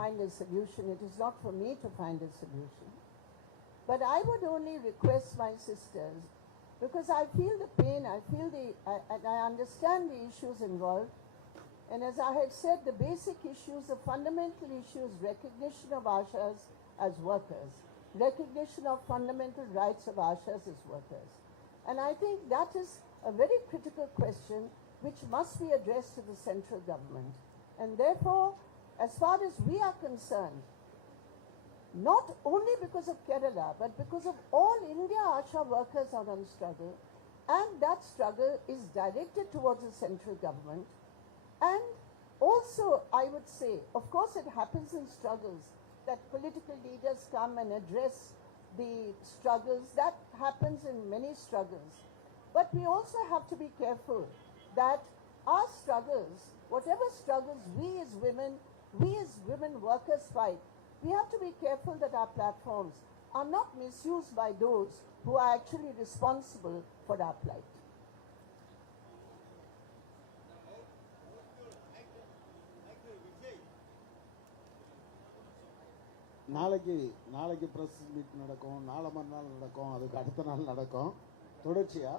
find a solution. It is not for me to find a solution. But I would only request my sisters, because I feel the pain, I understand the issues involved. And as I had said, the basic issues, the fundamental issues, recognition of Ashas as workers, recognition of fundamental rights of Ashas as workers. And I think that is a very critical question which must be addressed to the central government. And therefore, as far as we are concerned, not only because of Kerala, but because of all India, Asha workers are on struggle, and that struggle is directed towards the central government. And also, I would say, of course it happens in struggles, that political leaders come and address the struggles. That happens in many struggles. But we also have to be careful that our struggles, whatever struggles we as women workers fight, we have to be careful that our platforms are not misused by those who are actually responsible for our plight. நாளைக்கு press meet நடக்கும், நாளை மறுநாள் நடக்கும், அதுக்கு அடுத்த நாள் நடக்கும் தொடர்ச்சியாக.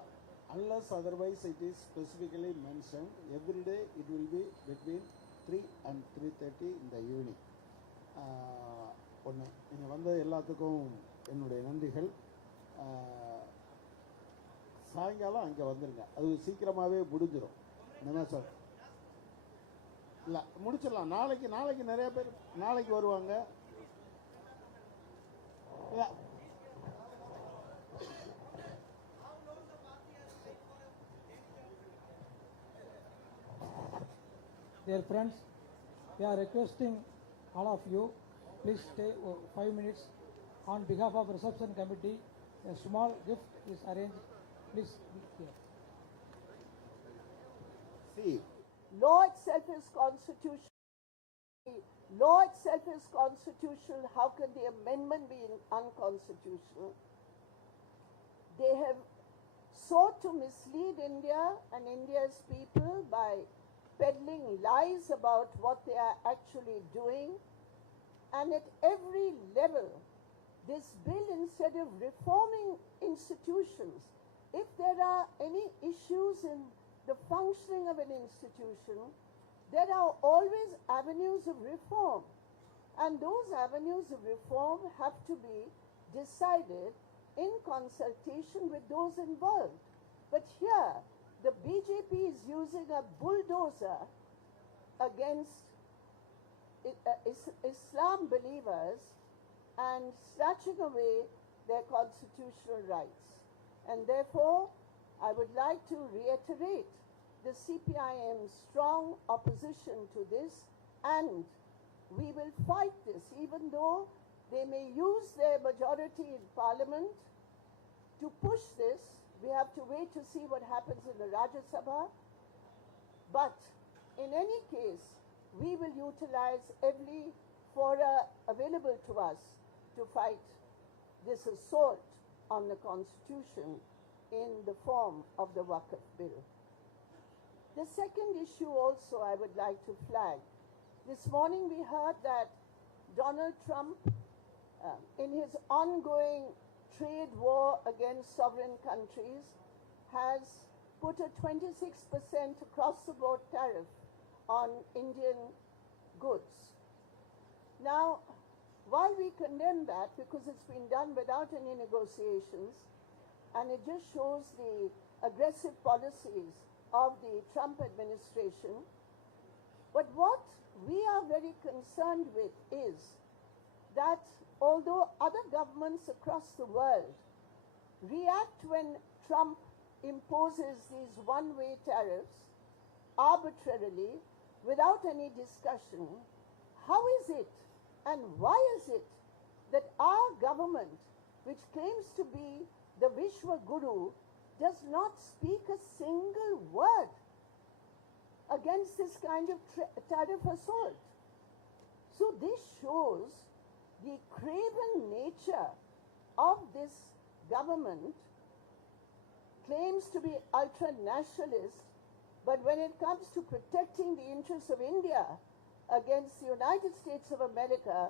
Unless otherwise it is specifically mentioned, every day it will be between 3 and 3:30 in the evening. ஒன்று நீங்கள் வந்த எல்லாத்துக்கும் என்னுடைய நன்றிகள். சாயங்காலம் அங்கே வந்துடுங்க, அது சீக்கிரமாகவே முடிஞ்சிடும். என்ன சார்? இல்லை முடிச்சிடலாம். நாளைக்கு நிறைய பேர் நாளைக்கு வருவாங்க. இல்லை Dear friends, we are requesting all of you, please stay 5 minutes. On behalf of reception committee, a small gift is arranged. Please be here. See, law itself is constitutional. Law itself is constitutional. How can the amendment be unconstitutional? They have sought to mislead India and India's people by peddling lies about what they are actually doing. And at every level, this bill, instead of reforming institutions, if there are any issues in the functioning of an institution, there are always avenues of reform. And those avenues of reform have to be decided in consultation with those involved. But here, the BJP is using a bulldozer against Islam believers and snatching away their constitutional rights. And therefore, I would like to reiterate the CPIM's strong opposition to this, and we will fight this, even though they may use their majority in Parliament to push this. We have to wait to see what happens in the Rajya Sabha. But in any case, we will utilize every fora available to us to fight this assault on the Constitution in the form of the Wakf bill. The second issue also I would like to flag. This morning we heard that Donald Trump, in his ongoing trade war against sovereign countries, has put a 26% across-the-board tariff on Indian goods. Now, while we condemn that because it's been done without any negotiations, and it just shows the aggressive policies of the Trump administration, but what we are very concerned with is that although other governments across the world react when Trump imposes these one-way tariffs arbitrarily without any discussion, how is it and why is it that our government, which claims to be the Vishwa Guru, does not speak a single word against this kind of tariff assault? So this shows the craven nature of this government. Claims to be ultra-nationalist, but when it comes to protecting the interests of India against the United States of America,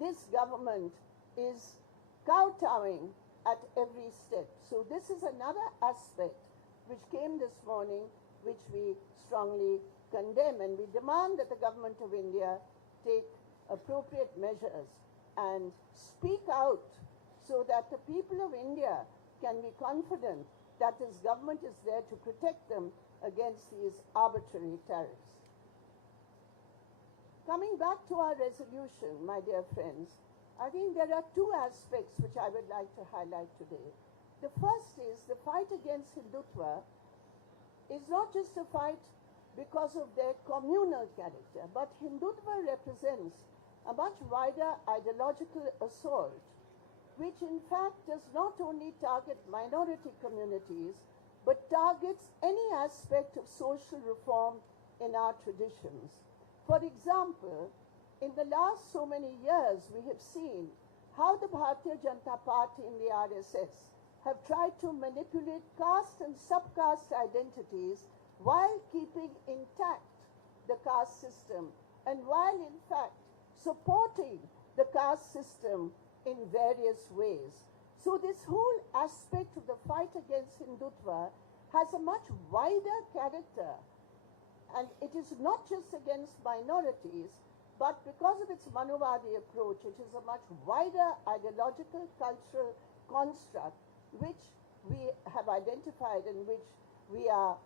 this government is kowtowing at every step. So this is another aspect which came this morning, which we strongly condemn, and we demand that the government of India take appropriate measures and speak out so that the people of India can be confident that this government is there to protect them against these arbitrary tariffs. Coming back to our resolution, my dear friends, I think there are two aspects which I would like to highlight today. The first is the fight against Hindutva is not just a fight because of their communal character, but Hindutva represents a much wider ideological assault, which in fact does not only target minority communities, but targets any aspect of social reform in our traditions. For example, in the last so many years, we have seen how the Bharatiya Janata Party and the RSS have tried to manipulate caste and subcaste identities while keeping intact the caste system and while in fact supporting the caste system in various ways. So this whole aspect of the fight against Hindutva has a much wider character, and it is not just against minorities, but because of its Manuvadi approach, it is a much wider ideological cultural construct which we have identified and which we are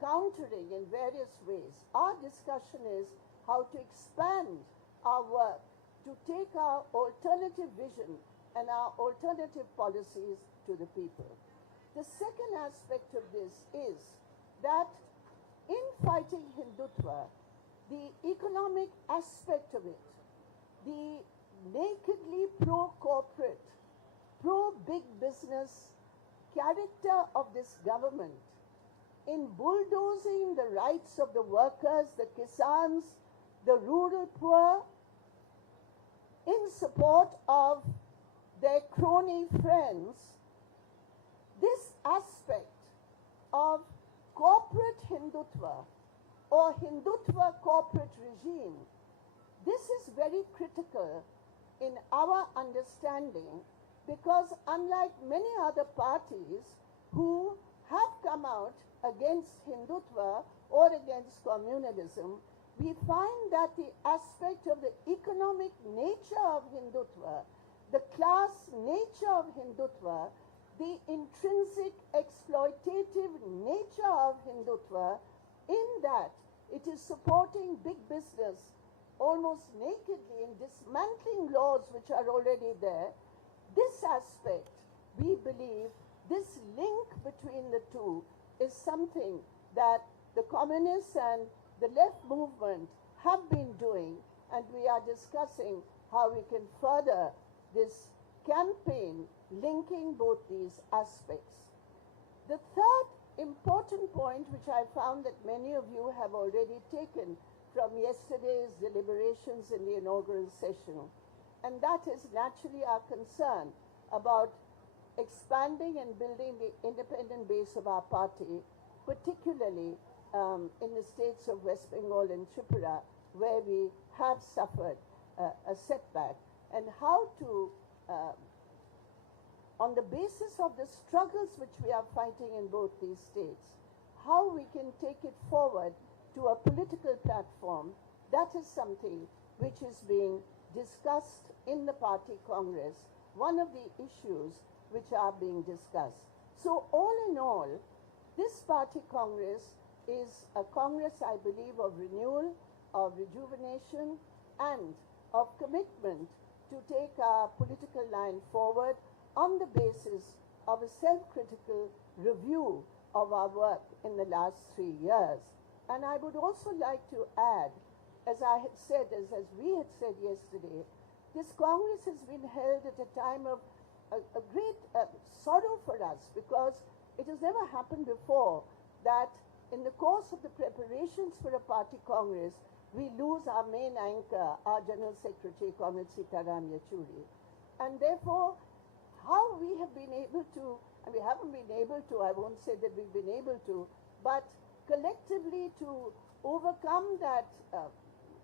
countering in various ways. Our discussion is how to expand our work to take our alternative vision and our alternative policies to the people. The second aspect of this is that in fighting Hindutva, the economic aspect of it, the nakedly pro-corporate, pro-big business character of this government in bulldozing the rights of the workers, the kisans, the rural poor, in support of their crony friends, this aspect of corporate Hindutva or Hindutva corporate regime, this is very critical in our understanding, because unlike many other parties who have come out against Hindutva or against communalism, we find that the aspect of the economic nature of Hindutva, the class nature of Hindutva, the intrinsic exploitative nature of Hindutva, in that it is supporting big business almost nakedly in dismantling laws which are already there. This aspect, we believe, this link between the two is something that the communists and the left movement have been doing, and we are discussing how we can further this campaign linking both these aspects. The third important point, which I found that many of you have already taken from yesterday's deliberations in the inaugural session, and that is naturally our concern about expanding and building the independent base of our party, particularly in the states of West Bengal and Tripura, where we have suffered a setback, and how to, on the basis of the struggles which we are fighting in both these states, how we can take it forward to a political platform. That is something which is being discussed in the party congress, one of the issues which are being discussed. So all in all, this party congress is a congress, I believe, of renewal, of rejuvenation, and of commitment to take our political line forward on the basis of a self-critical review of our work in the last 3 years. And I would also like to add, as I had said, as we had said yesterday, this Congress has been held at a time of a great sorrow for us, because it has never happened before that in the course of the preparations for a party Congress, we lose our main anchor, our General Secretary, Comrade Sitaram Yechuri. And therefore, how we have been able to, and we haven't been able to, I won't say that we've been able to, but collectively to overcome that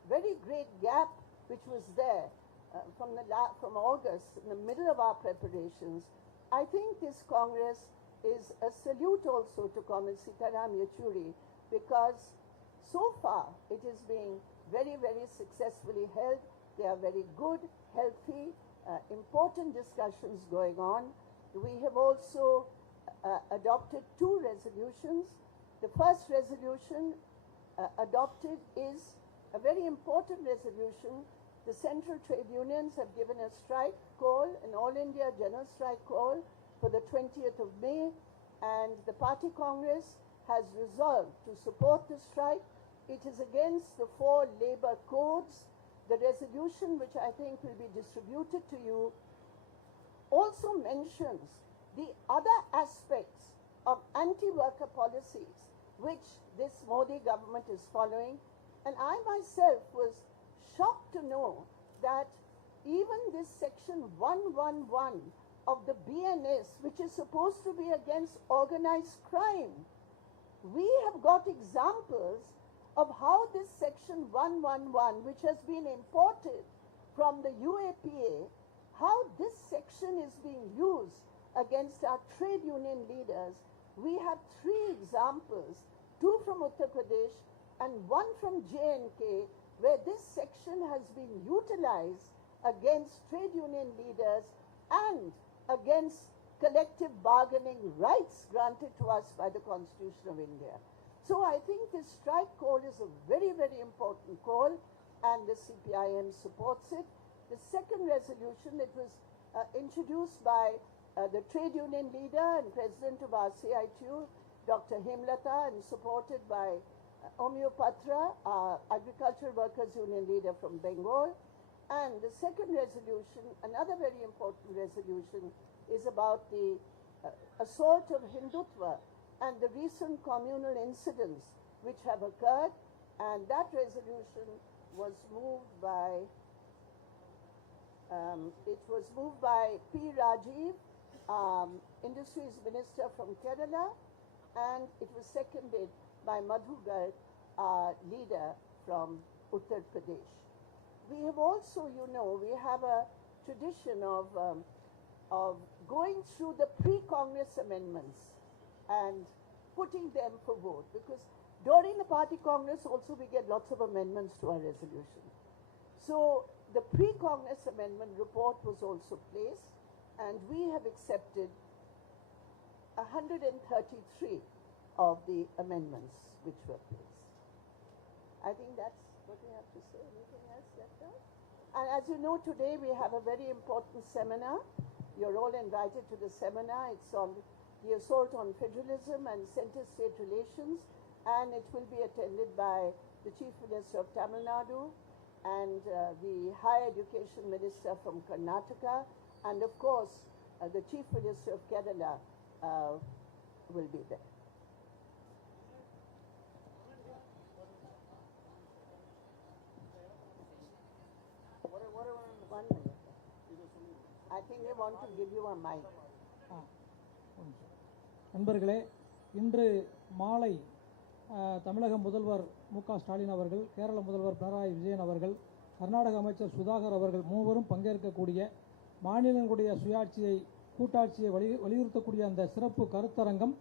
very great gap which was there from August, in the middle of our preparations, I think this Congress is a salute also to Comrade Sitaram Yechuri, because so far it is being very, very successfully held. There are very good, healthy, important discussions going on. We have also adopted 2 resolutions. The first resolution adopted is a very important resolution. The central trade unions have given a strike call, an all India general strike call for the 20th of May, and the party Congress has resolved to support the strike. It is against the 4 labor codes. The resolution, which I think will be distributed to you, also mentions the other aspects of anti-worker policies which this Modi government is following. And I myself was shocked to know that even this section 111 of the BNS, which is supposed to be against organized crime, we have got examples of how this section 111, which has been imported from the UAPA, how this section is being used against our trade union leaders. We have 3 examples, 2 from Uttar Pradesh and 1 from J&K, where this section has been utilized against trade union leaders and against collective bargaining rights granted to us by the Constitution of India. So I think this strike call is a very, very important call, and the CPIM supports it. The second resolution, it was introduced by the trade union leader and president of our CITU, Dr. Hemlata, and supported by Omyo Patra, our agricultural workers union leader from Bengal. And the second resolution, another very important resolution, is about the assault of Hindutva and the recent communal incidents which have occurred. And that resolution was moved by, P. Rajiv, Industries Minister from Kerala, and it was seconded by Madhu Garg, our leader from Uttar Pradesh. We have also, we have a tradition of going through the pre-Congress amendments and putting them for vote, because during the party Congress also we get lots of amendments to our resolution. So the pre-Congress amendment report was also placed, and we have accepted 133 of the amendments which were placed. I think that's what we have to say. Anything else left out? And as you know, today we have a very important seminar. You're all invited to the seminar. It's on the assault on federalism and center-state relations, and it will be attended by the Chief Minister of Tamil Nadu and the Higher Education Minister from Karnataka, and of course the Chief Minister of Kerala will be there. One minute. I think they want to give you a mic. நண்பர்களே, இன்று மாலை தமிழக முதல்வர் மு.க. ஸ்டாலின் அவர்கள், கேரள முதல்வர் பினராயி விஜயன் அவர்கள், கர்நாடக அமைச்சர் சுதாகர் அவர்கள் மூவரும் பங்கேற்கக்கூடிய மாநிலங்களுடைய சுயாட்சியை, கூட்டாட்சியை வலியுறுத்தக்கூடிய அந்த சிறப்பு கருத்தரங்கம்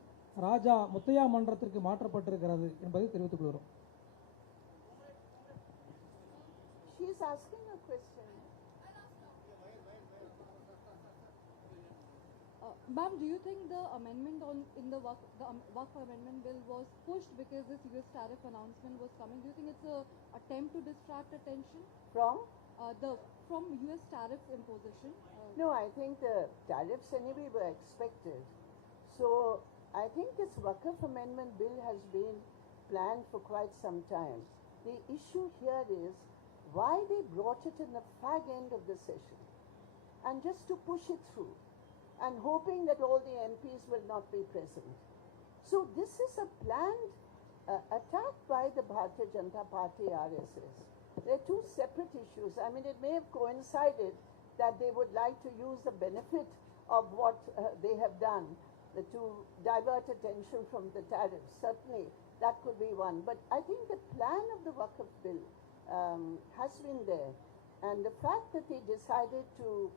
ராஜா முத்தையா மன்றத்திற்கு மாற்றப்பட்டிருக்கிறது என்பதை தெரிவித்துக் கொள்கிறோம். She is asking a question. Ma'am, do you think the amendment in the Wakf amendment bill was pushed because this US tariff announcement was coming? Do you think it's an attempt to distract attention From? From US tariff imposition? No, I think the tariffs anyway were expected. So I think this Wakf amendment bill has been planned for quite some time. The issue here is why they brought it in the fag end of the session and just to push it through, and hoping that all the MPs will not be present. So this is a planned attack by the Bharatiya Janata Party RSS. They're 2 separate issues. I mean, it may have coincided that they would like to use the benefit of what they have done to divert attention from the tariffs. Certainly, that could be one. But I think the plan of the Wakf bill has been there. And the fact that they decided to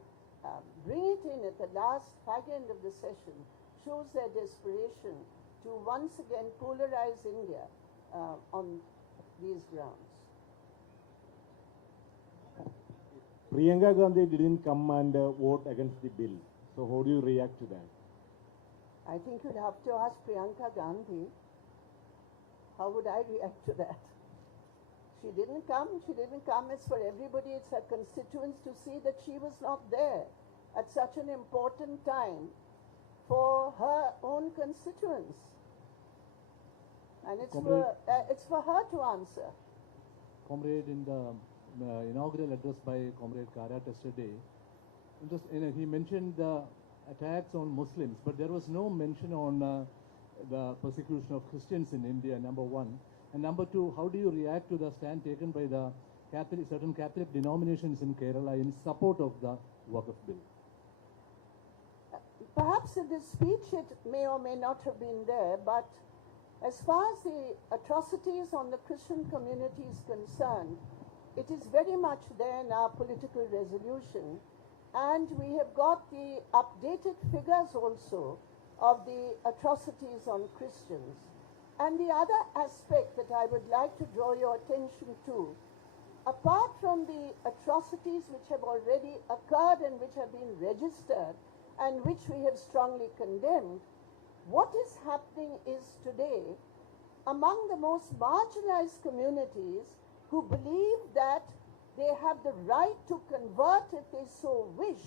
bring it in at the last fag end of the session shows their desperation to once again polarize India on these grounds. Priyanka Gandhi didn't come and vote against the bill. So how do you react to that? I think you'll have to ask Priyanka Gandhi. How would I react to that? She didn't come. She didn't come. It's for everybody. It's her constituents to see that she was not there at such an important time for her own constituents. And it's for her to answer. Comrade, in the inaugural address by Comrade Karat yesterday, he mentioned the attacks on Muslims, but there was no mention on the persecution of Christians in India, number one. And number two, how do you react to the stand taken by the certain Catholic denominations in Kerala in support of the Wakf bill? Perhaps in this speech it may or may not have been there, but as far as the atrocities on the Christian community is concerned, it is very much there in our political resolution, and we have got the updated figures also of the atrocities on Christians. And the other aspect that I would like to draw your attention to, apart from the atrocities which have already occurred and which have been registered and which we have strongly condemned, what is happening is today among the most marginalized communities who believe that they have the right to convert if they so wish.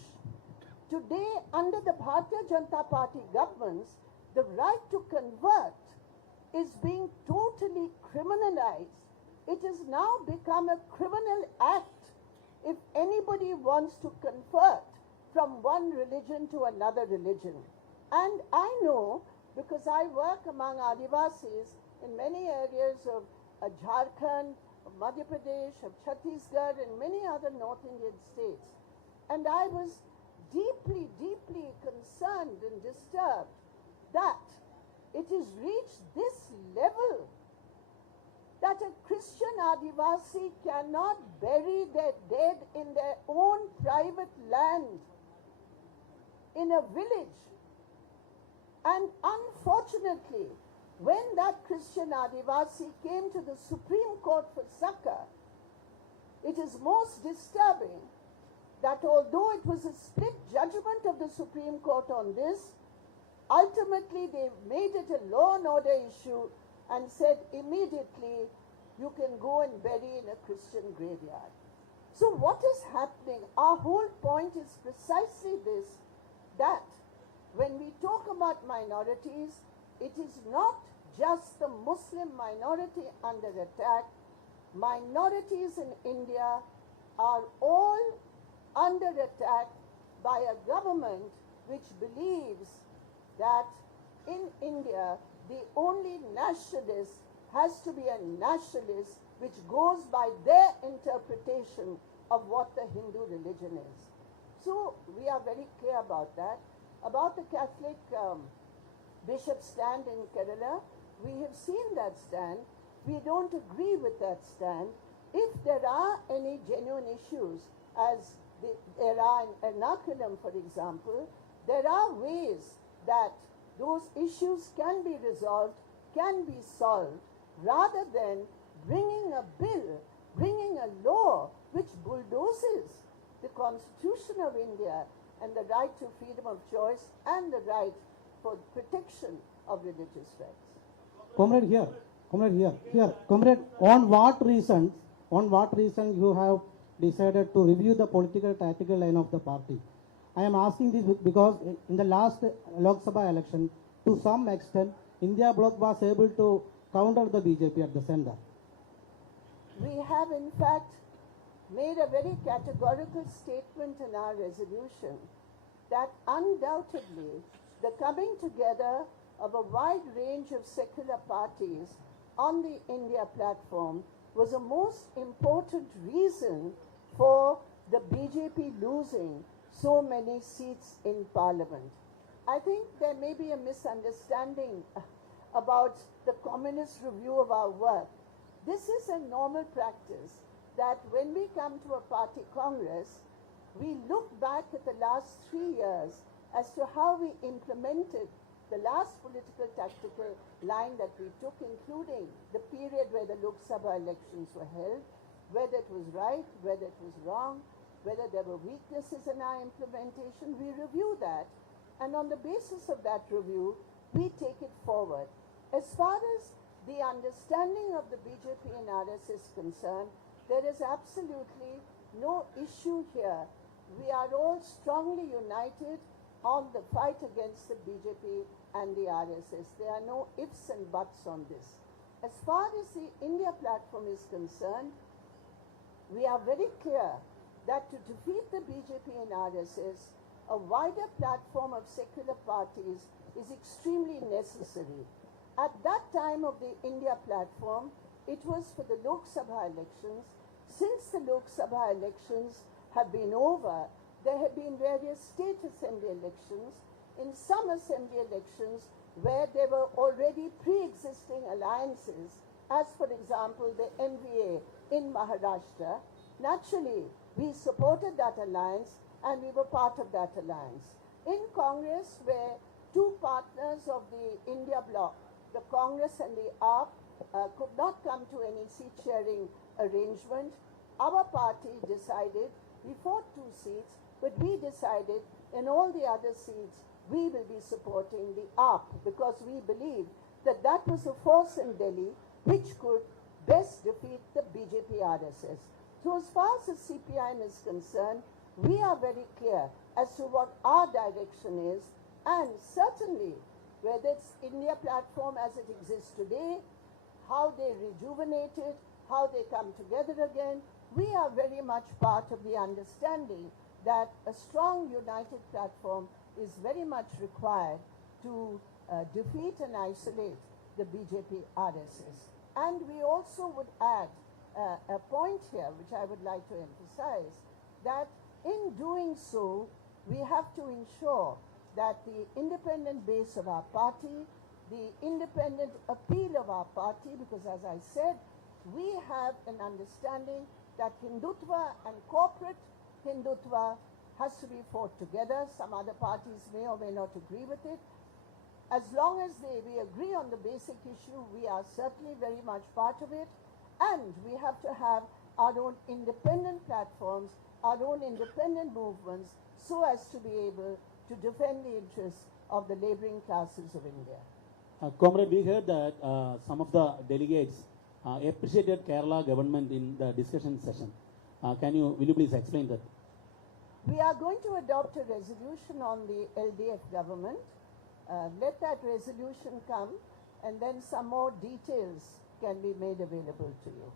Today, under the Bharatiya Janata Party governments, the right to convert is being totally criminalized. It has now become a criminal act if anybody wants to convert from one religion to another religion. And I know, because I work among Adivasis in many areas of Jharkhand, of Madhya Pradesh, of Chhattisgarh, and many other North Indian states. And I was deeply, deeply concerned and disturbed that it has reached this level that a Christian Adivasi cannot bury their dead in their own private land, in a village. And unfortunately, when that Christian Adivasi came to the Supreme Court for succor, it is most disturbing that although it was a split judgment of the Supreme Court on this, ultimately they made it a law and order issue and said immediately you can go and bury in a Christian graveyard. So what is happening? Our whole point is precisely this, that when we talk about minorities, it is not just the Muslim minority under attack. Minorities in India are all under attack by a government which believes that in India the only nationalist has to be a nationalist which goes by their interpretation of what the Hindu religion is. So we are very clear about that. About the Catholic bishop's stand in Kerala, we have seen that stand. We don't agree with that stand. If there are any genuine issues, as there are in Ernakulam, for example, there are ways that those issues can be resolved, can be solved, rather than bringing a bill, bringing a law which bulldozes the Constitution of India and the right to freedom of choice and the right for protection of religious rights. Comrade here. Comrade, on what reason you have decided to review the political tactical line of the party? I am asking this because in the last Lok Sabha election, to some extent, India Bloc was able to counter the BJP at the center. We have in fact made a very categorical statement in our resolution that undoubtedly the coming together of a wide range of secular parties on the India platform was a most important reason for the BJP losing so many seats in Parliament. I think there may be a misunderstanding about the communist review of our work. This is a normal practice that when we come to a party congress, we look back at the last 3 years as to how we implemented the last political tactical line that we took, including the period where the Lok Sabha elections were held, whether it was right, whether it was wrong, whether there were weaknesses in our implementation. We review that, and on the basis of that review, we take it forward. As far as the understanding of the BJP and RS is concerned, there is absolutely no issue here. We are all strongly united on the fight against the BJP and the RSS. There are no ifs and buts on this. As far as the India platform is concerned, we are very clear that to defeat the BJP and RSS, a wider platform of secular parties is extremely necessary. At that time of the India platform, it was for the Lok Sabha elections. Since the Lok Sabha elections have been over, there have been various state assembly elections. In some assembly elections where there were already pre-existing alliances, as for example the MVA in Maharashtra, naturally we supported that alliance and we were part of that alliance. In Congress, where two partners of the India bloc, the Congress and the AAP, could not come to any seat-sharing arrangement, our party decided, we fought 2 seats, but we decided in all the other seats we will be supporting the AAP because we believed that that was a force in Delhi which could best defeat the BJP RSS. So as far as the CPIM is concerned, we are very clear as to what our direction is, and certainly whether it's India platform as it exists today, how they rejuvenate it, how they come together again, we are very much part of the understanding that a strong united platform is very much required to defeat and isolate the BJP RSS. And we also would add a point here which I would like to emphasize, that in doing so we have to ensure that the independent base of our party, the independent appeal of our party, because as I said, we have an understanding that Hindutva and corporate Hindutva has to be fought together. Some other parties may or may not agree with it. As long as we agree on the basic issue, we are certainly very much part of it. And we have to have our own independent platforms, our own independent movements, so as to be able to defend the interests of the laboring classes of India. Comrade, we heard that some of the delegates appreciated Kerala government in the discussion session. Will you please explain that? We are going to adopt a resolution on the LDF government. Let that resolution come, and then some more details can be made available to you.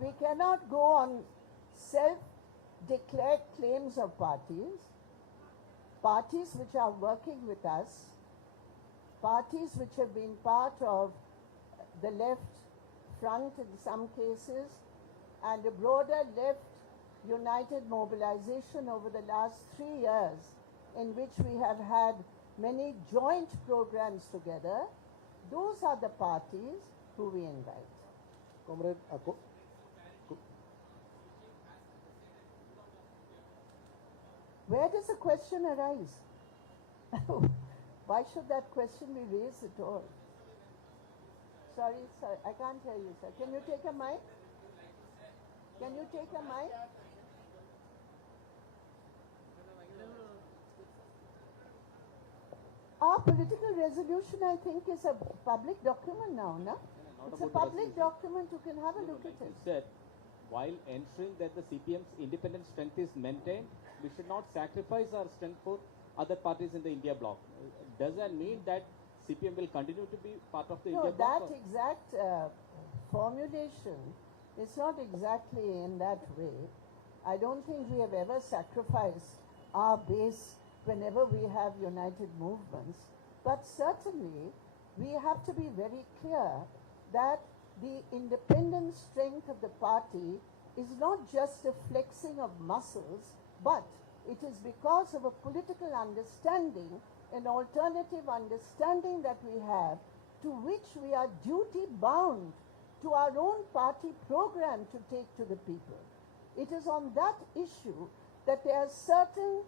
We cannot go on self-declared claims of parties which are working with us, parties which have been part of the left front in some cases, and a broader left united mobilization over the last 3 years, in which we have had many joint programs together. Those are the parties who we invite. Comrade, where does the question arise? Why should that question be raised at all? Sorry, I can't hear you, sir. Can you take a mic? Can you take a mic? Our political resolution, I think, is a public document now, no? It's a public document. You can have a look at it. You said, while ensuring that the CPM's independent strength is maintained, we should not sacrifice our strength for other parties in the India bloc. Does that mean that CPM will continue to be part of the India bloc? No, that exact formulation is not exactly in that way. I don't think we have ever sacrificed our base whenever we have united movements, but certainly we have to be very clear that the independent strength of the party is not just a flexing of muscles, but it is because of a political understanding, an alternative understanding that we have, to which we are duty bound to our own party program to take to the people. It is on that issue that there are certain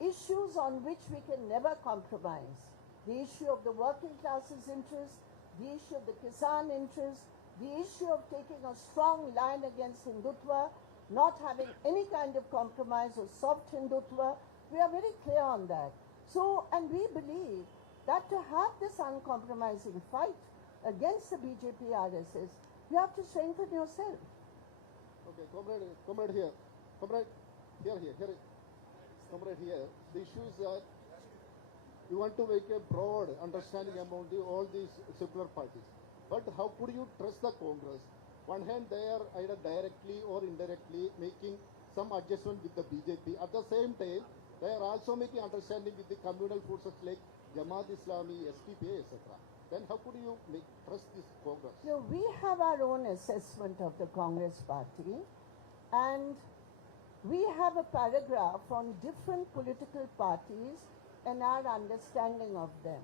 issues on which we can never compromise. The issue of the working class's interest, the issue of the Kisan interest, the issue of taking a strong line against Hindutva, not having any kind of compromise or soft Hindutva. We are very clear on that. So, and we believe that to have this uncompromising fight against the BJP RSS, you have to strengthen yourself. Okay, comrade here. Comrade, here. Comrade here. The issue is that you want to make a broad understanding among all these secular parties. But how could you trust the Congress? One hand, they are either directly or indirectly making some adjustment with the BJP. At the same time, they are also making understanding with the communal forces like Jamaat Islami, STPA, etc. Then how could you trust this Congress? So we have our own assessment of the Congress party, and we have a paragraph on different political parties and our understanding of them.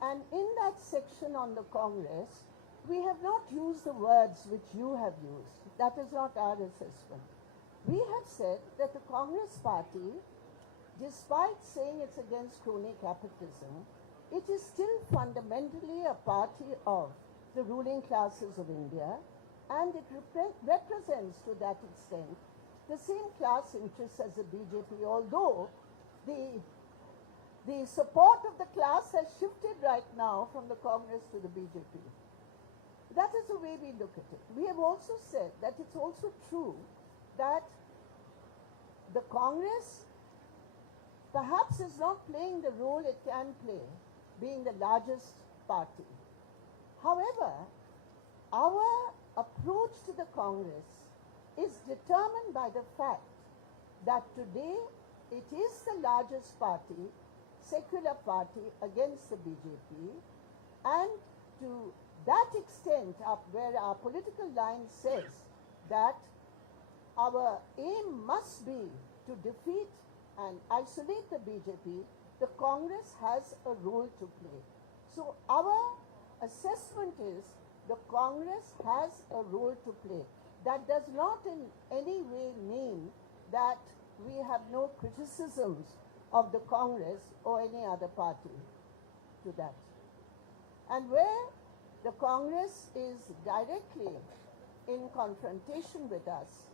And in that section on the Congress, we have not used the words which you have used. That is not our assessment. We have said that the Congress party, despite saying it's against crony capitalism, it is still fundamentally a party of the ruling classes of India, and it represents to that extent the same class interests as the BJP, although the support of the class has shifted right now from the Congress to the BJP. That is the way we look at it. We have also said that it's also true that the Congress perhaps is not playing the role it can play, being the largest party. However, our approach to the Congress is determined by the fact that today it is the largest party, secular party against the BJP, and to that extent where our political line says that our aim must be to defeat and isolate the BJP, the Congress has a role to play. So our assessment is the Congress has a role to play. That does not in any way mean that we have no criticisms of the Congress or any other party to that. And where the Congress is directly in confrontation with us,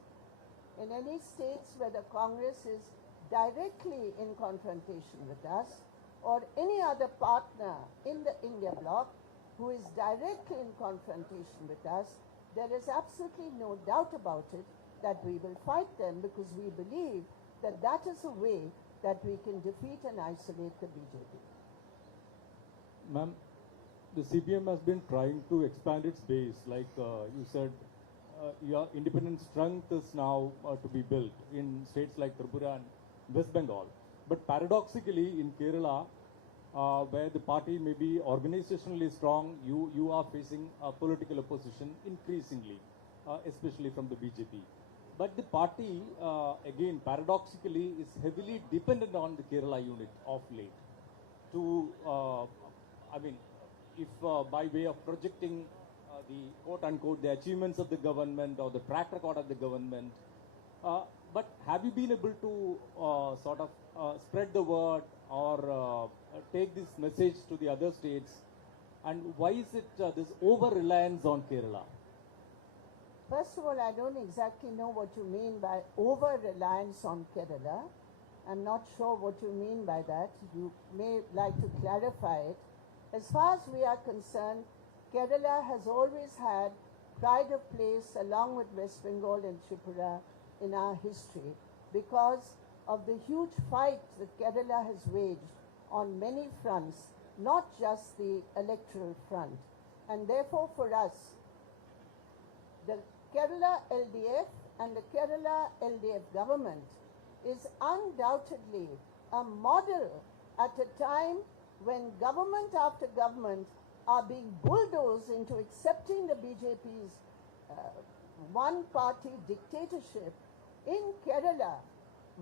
in any states where the Congress is directly in confrontation with us, or any other partner in the India bloc who is directly in confrontation with us, there is absolutely no doubt about it that we will fight them, because we believe that that is a way that we can defeat and isolate the BJP. Ma'am, the CPM has been trying to expand its base. Like you said, your independent strength is now to be built in states like Tripura and West Bengal. But paradoxically, in Kerala, where the party may be organizationally strong, you are facing a political opposition increasingly, especially from the BJP. But the party, again, paradoxically, is heavily dependent on the Kerala unit of late. To, if by way of projecting the quote-unquote the achievements of the government or the track record of the government, but have you been able to spread the word or take this message to the other states? And why is it this over-reliance on Kerala? First of all, I don't exactly know what you mean by over-reliance on Kerala. I'm not sure what you mean by that. You may like to clarify it. As far as we are concerned, Kerala has always had pride of place along with West Bengal and Tripura in our history because of the huge fight that Kerala has waged on many fronts, not just the electoral front. And therefore for us, the Kerala LDF and the Kerala LDF government is undoubtedly a model at a time when government after government are being bulldozed into accepting the BJP's one-party dictatorship. In Kerala,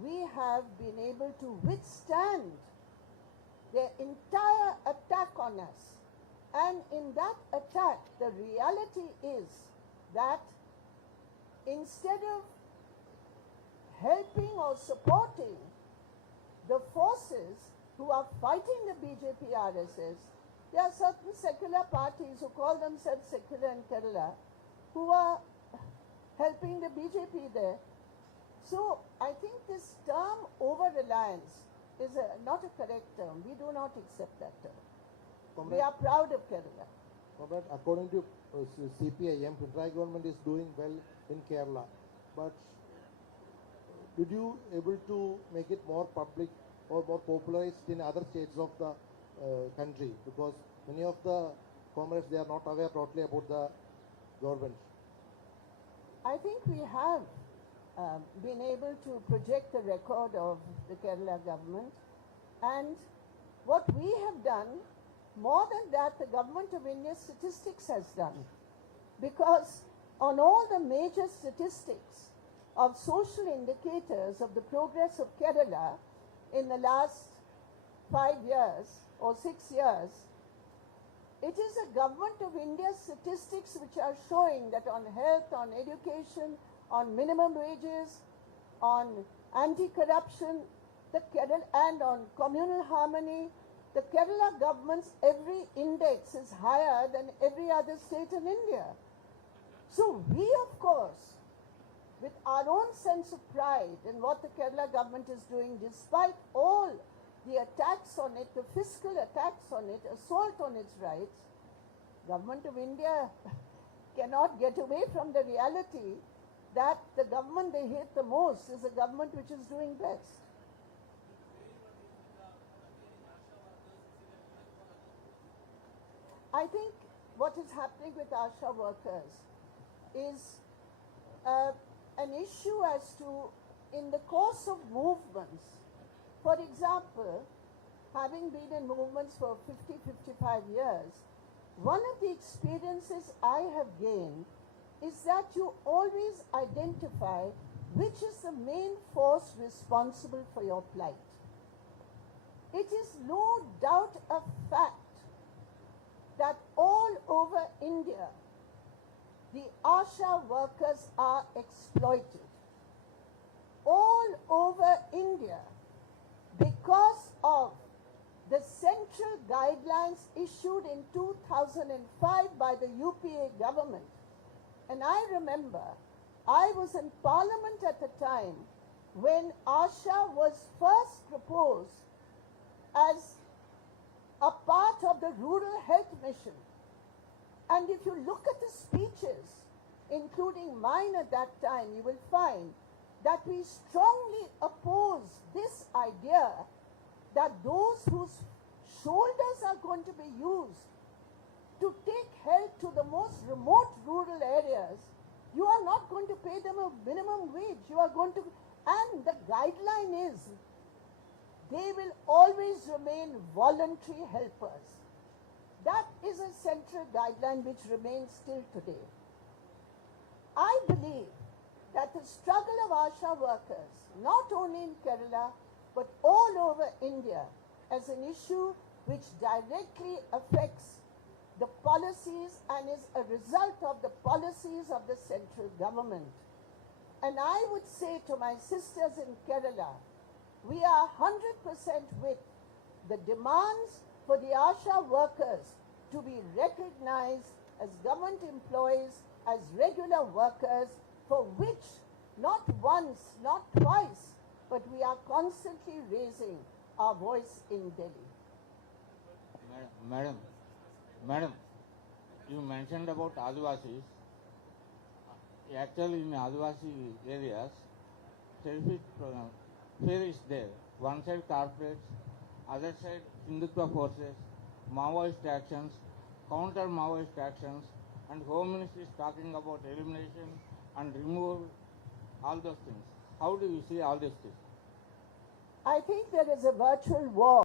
we have been able to withstand their entire attack on us. And in that attack, the reality is that instead of helping or supporting the forces who are fighting the BJP RSS, there are certain secular parties who call themselves secular in Kerala who are helping the BJP there. So I think this term over-reliance is not a correct term. We do not accept that term. We are proud of Kerala. Comrade, according to CPIM, Pinarayi government is doing well in Kerala. But did you able to make it more public or more popularized in other states of the country? Because many of the comrades, they are not aware totally about the government. I think we have been able to project the record of the Kerala government, and what we have done, more than that, the Government of India Statistics has done, because on all the major statistics of social indicators of the progress of Kerala in the last 5 years or 6 years, it is the Government of India statistics which are showing that on health, on education, on minimum wages, on anti-corruption, and on communal harmony, the Kerala government's every index is higher than every other state in India. So we, of course, with our own sense of pride in what the Kerala government is doing, despite all the attacks on it, the fiscal attacks on it, assault on its rights, Government of India cannot get away from the reality that the government they hate the most is a government which is doing best. I think what is happening with Asha workers is an issue as to, in the course of movements, for example, having been in movements for 50, 55 years, one of the experiences I have gained is that you always identify which is the main force responsible for your plight. It is no doubt a fact that all over India, the Asha workers are exploited. All over India, because of the central guidelines issued in 2005 by the UPA government. And I remember, I was in Parliament at the time when Asha was first proposed as a part of the Rural Health Mission. And if you look at the speeches, including mine at that time, you will find that we strongly oppose this idea that those whose shoulders are going to be used to take help to the most remote rural areas, you are not going to pay them a minimum wage. You are going to, and the guideline is, they will always remain voluntary helpers. That is a central guideline which remains still today. I believe that the struggle of Asha workers, not only in Kerala, but all over India, as an issue which directly affects the policies and is a result of the policies of the central government. And I would say to my sisters in Kerala, we are 100% with the demands for the Asha workers to be recognized as government employees, as regular workers, for which not once, not twice, but we are constantly raising our voice in Delhi. Madam, you mentioned about Adivasis. Actually, in Adivasi areas, tariff program, fear is there. One side corporates, other side Hindutva forces, Maoist actions, counter Maoist actions, and Home Ministry is talking about elimination and remove all those things. How do you see all these things? I think there is a virtual war